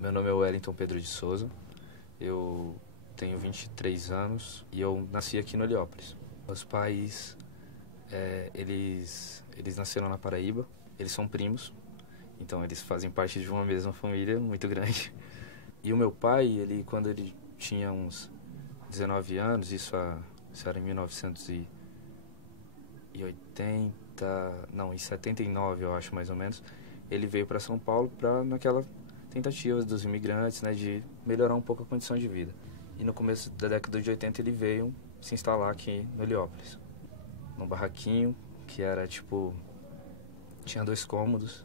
Meu nome é Wellington Pedro de Souza, eu tenho 23 anos e eu nasci aqui no Heliópolis. Meus pais, eles nasceram na Paraíba, eles são primos, então eles fazem parte de uma mesma família muito grande. E o meu pai, quando ele tinha uns 19 anos, isso era em 1980, não, em 79 eu acho mais ou menos, ele veio para São Paulo naquela tentativa dos imigrantes, né, de melhorar um pouco a condição de vida. E no começo da década de 80 ele veio se instalar aqui no Heliópolis, num barraquinho que era tipo, tinha 2 cômodos,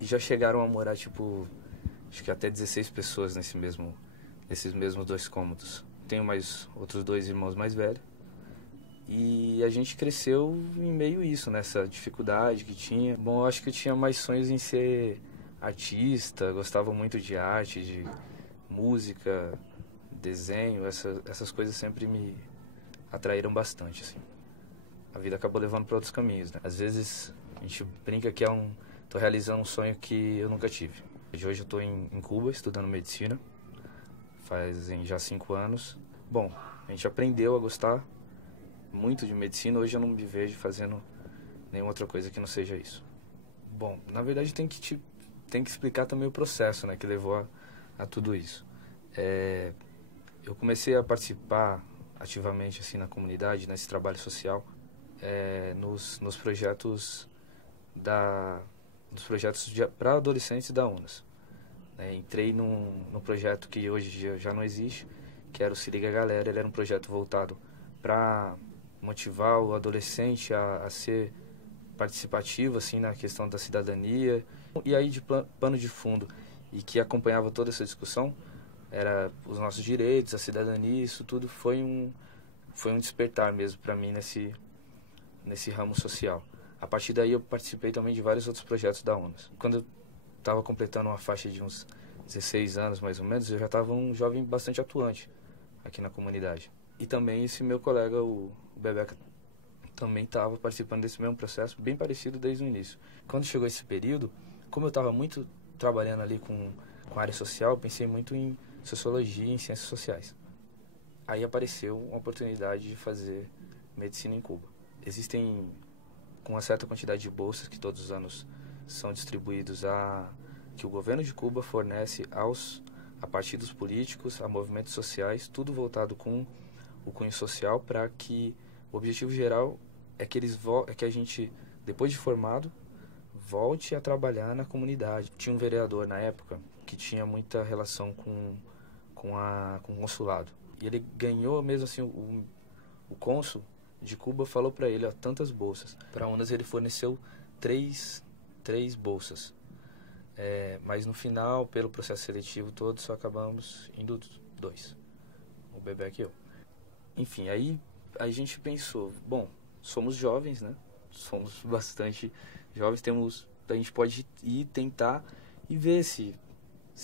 e já chegaram a morar tipo, acho que até 16 pessoas nesses mesmos 2 cômodos. Tenho mais outros 2 irmãos mais velhos. E a gente cresceu em meio a isso, nessa dificuldade que tinha. Bom, eu acho que eu tinha mais sonhos em ser artista, gostava muito de arte, de música, desenho, essas coisas sempre me atraíram bastante, assim. A vida acabou levando para outros caminhos, né? Às vezes a gente brinca que tô realizando um sonho que eu nunca tive. Hoje eu tô em Cuba estudando medicina, fazem já 5 anos. Bom, a gente aprendeu a gostar muito de medicina, hoje eu não me vejo fazendo nenhuma outra coisa que não seja isso. Bom, na verdade tem que explicar também o processo, né, que levou a tudo isso. Eu comecei a participar ativamente assim na comunidade, nesse trabalho social, nos projetos para adolescentes da UNAS. Entrei num projeto que hoje já não existe, que era o Se Liga Galera. Ele era um projeto voltado para motivar o adolescente a ser participativo assim na questão da cidadania. E aí, de pano de fundo, e que acompanhava toda essa discussão, era os nossos direitos, a cidadania. Isso tudo foi um despertar mesmo para mim nesse ramo social. A partir daí eu participei também de vários outros projetos da UNAS. Quando eu estava completando uma faixa de uns 16 anos mais ou menos, eu já estava um jovem bastante atuante aqui na comunidade. E também esse meu colega, o Bebeca, também estava participando desse mesmo processo, bem parecido desde o início. Quando chegou esse período, como eu estava muito trabalhando ali com a área social, eu pensei muito em sociologia e em ciências sociais. Aí apareceu uma oportunidade de fazer medicina em Cuba. Existem com uma certa quantidade de bolsas que todos os anos são distribuídos que o governo de Cuba fornece a partidos políticos, a movimentos sociais, tudo voltado com o cunho social, para que o objetivo geral é que a gente, depois de formado, volte a trabalhar na comunidade. Tinha um vereador na época que tinha muita relação com o consulado. E ele ganhou mesmo assim, o cônsul de Cuba falou para ele, tantas bolsas. Para a UNAS ele forneceu três bolsas. Mas no final, pelo processo seletivo todo, só acabamos indo 2. O Bebeca e eu. Enfim, aí a gente pensou, bom, somos jovens, né? Somos bastante jovens, a gente pode ir tentar e ver se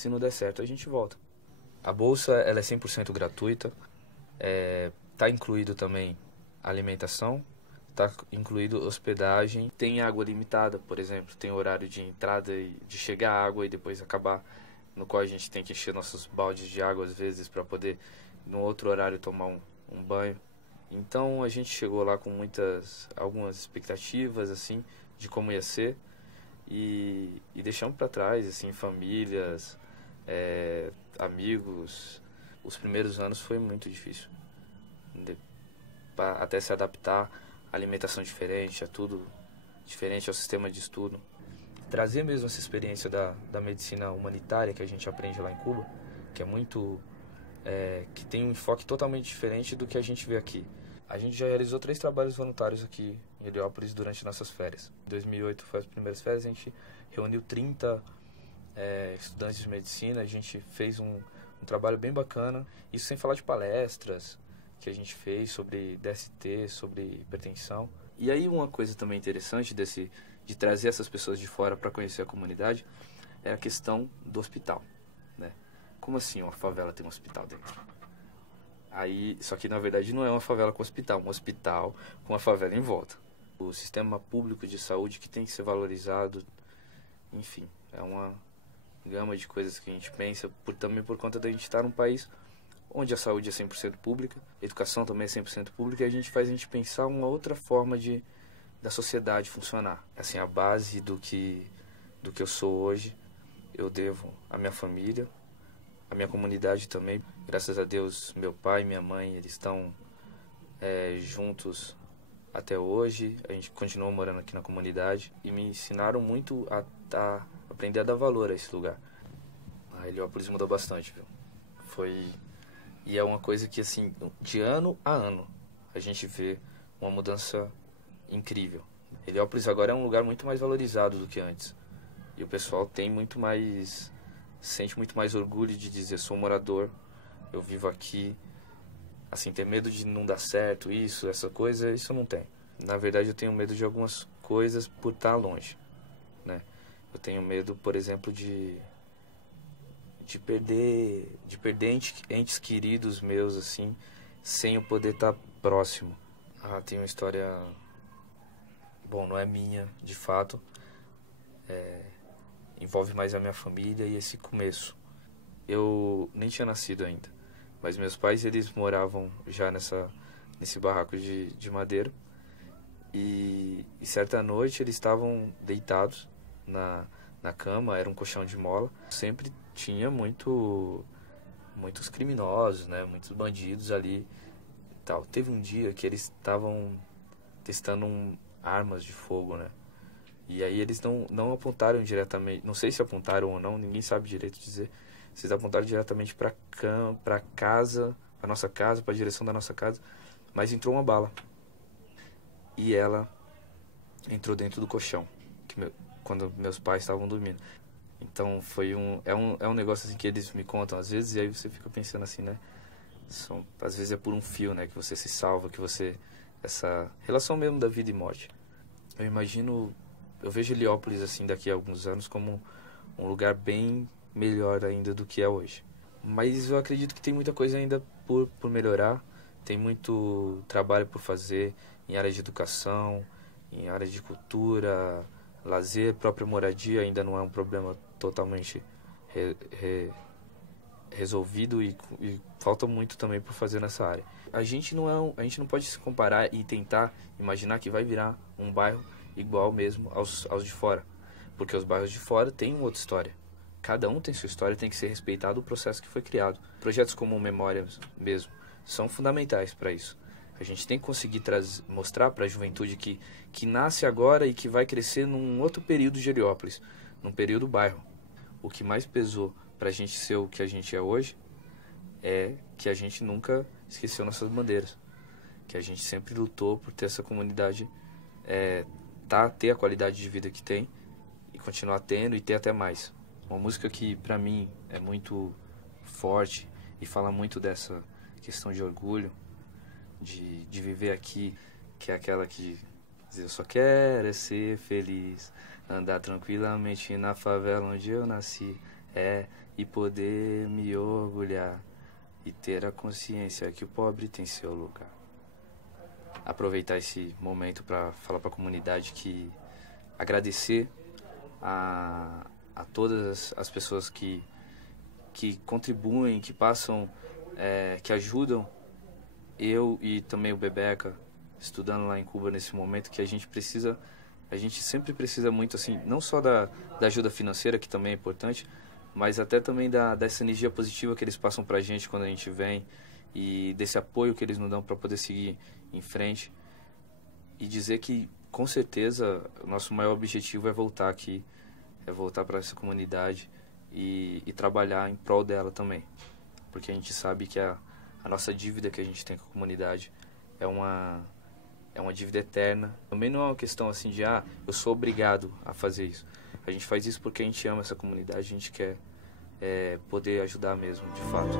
não der certo a gente volta. A bolsa, ela é 100% gratuita, tá incluído também alimentação, tá incluído hospedagem, tem água limitada, por exemplo, tem horário de entrada e de chegar a água e depois acabar, no qual a gente tem que encher nossos baldes de água às vezes para poder no outro horário tomar um banho. Então a gente chegou lá com algumas expectativas assim de como ia ser e deixamos para trás assim famílias, amigos. Os primeiros anos foi muito difícil, até se adaptar à alimentação diferente, a tudo diferente, ao sistema de estudo. Trazer mesmo essa experiência da medicina humanitária que a gente aprende lá em Cuba, que é muito que tem um enfoque totalmente diferente do que a gente vê aqui. A gente já realizou 3 trabalhos voluntários aqui em Heliópolis durante nossas férias. Em 2008 foi as primeiras férias, a gente reuniu 30 estudantes de medicina, a gente fez um trabalho bem bacana, isso sem falar de palestras que a gente fez sobre DST, sobre hipertensão. E aí uma coisa também interessante de trazer essas pessoas de fora para conhecer a comunidade é a questão do hospital, né? Como assim uma favela tem um hospital dentro? Só que na verdade não é uma favela com hospital, um hospital com a favela em volta. O sistema público de saúde que tem que ser valorizado, enfim, é gama de coisas que a gente pensa, também por conta da gente estar num país onde a saúde é 100% pública, a educação também é 100% pública, e a gente faz a gente pensar uma outra forma da sociedade funcionar. Assim, a base do que eu sou hoje, eu devo à minha família, à minha comunidade também. Graças a Deus, meu pai e minha mãe, eles estão juntos até hoje. A gente continua morando aqui na comunidade e me ensinaram muito a aprender a dar valor a esse lugar. A Heliópolis mudou bastante, viu? E é uma coisa que, assim, de ano a ano, a gente vê uma mudança incrível. Heliópolis agora é um lugar muito mais valorizado do que antes. E o pessoal sente muito mais orgulho de dizer, sou morador, eu vivo aqui. Assim, ter medo de não dar certo, essa coisa, isso eu não tenho. Na verdade, eu tenho medo de algumas coisas por estar longe, né? Eu tenho medo, por exemplo, de perder entes queridos meus, assim, sem eu poder estar próximo. Tem uma história, bom, não é minha, de fato, envolve mais a minha família e esse começo. Eu nem tinha nascido ainda, mas meus pais, eles moravam já nesse barraco de madeira, e certa noite eles estavam deitados na cama, era um colchão de mola. Sempre tinha muitos criminosos, né, muitos bandidos ali e tal. Teve um dia que eles estavam testando armas de fogo, né? E aí eles não apontaram diretamente, não sei se apontaram ou não, ninguém sabe direito dizer. Vocês apontaram diretamente para casa, a nossa casa, para a direção da nossa casa, mas entrou uma bala. E ela entrou dentro do colchão, quando meus pais estavam dormindo. Então é um negócio assim que eles me contam às vezes, e aí você fica pensando assim, né? Às vezes é por um fio, né, que você se salva, essa relação mesmo da vida e morte. Eu vejo Heliópolis assim daqui a alguns anos como um lugar bem melhor ainda do que é hoje. Mas eu acredito que tem muita coisa ainda por melhorar, tem muito trabalho por fazer em área de educação, em área de cultura, lazer, própria moradia ainda não é um problema totalmente resolvido, e falta muito também por fazer nessa área. A gente não pode se comparar e tentar imaginar que vai virar um bairro igual mesmo aos de fora, porque os bairros de fora têm uma outra história. Cada um tem sua história, tem que ser respeitado o processo que foi criado. Projetos como o Memória mesmo são fundamentais para isso. A gente tem que conseguir mostrar para a juventude que nasce agora e que vai crescer num outro período de Heliópolis, num período bairro. O que mais pesou para a gente ser o que a gente é hoje é que a gente nunca esqueceu nossas bandeiras, que a gente sempre lutou por ter essa comunidade, ter a qualidade de vida que tem e continuar tendo e ter até mais. Uma música que para mim é muito forte e fala muito dessa questão de orgulho, de viver aqui, que é aquela que diz: eu só quero é ser feliz, andar tranquilamente na favela onde eu nasci, e poder me orgulhar e ter a consciência que o pobre tem seu lugar. Aproveitar esse momento para falar para a comunidade agradecer a todas as pessoas que contribuem, que passam, que ajudam eu e também o Bebeca, estudando lá em Cuba nesse momento, que a gente sempre precisa muito, assim, não só da ajuda financeira, que também é importante, mas até também dessa energia positiva que eles passam pra gente quando a gente vem, e desse apoio que eles nos dão para poder seguir em frente, e dizer que, com certeza, o nosso maior objetivo é voltar aqui, é voltar para essa comunidade e trabalhar em prol dela também, porque a gente sabe que a nossa dívida que a gente tem com a comunidade é uma dívida eterna. Também não é uma questão assim de, eu sou obrigado a fazer isso. A gente faz isso porque a gente ama essa comunidade, a gente quer poder ajudar mesmo, de fato.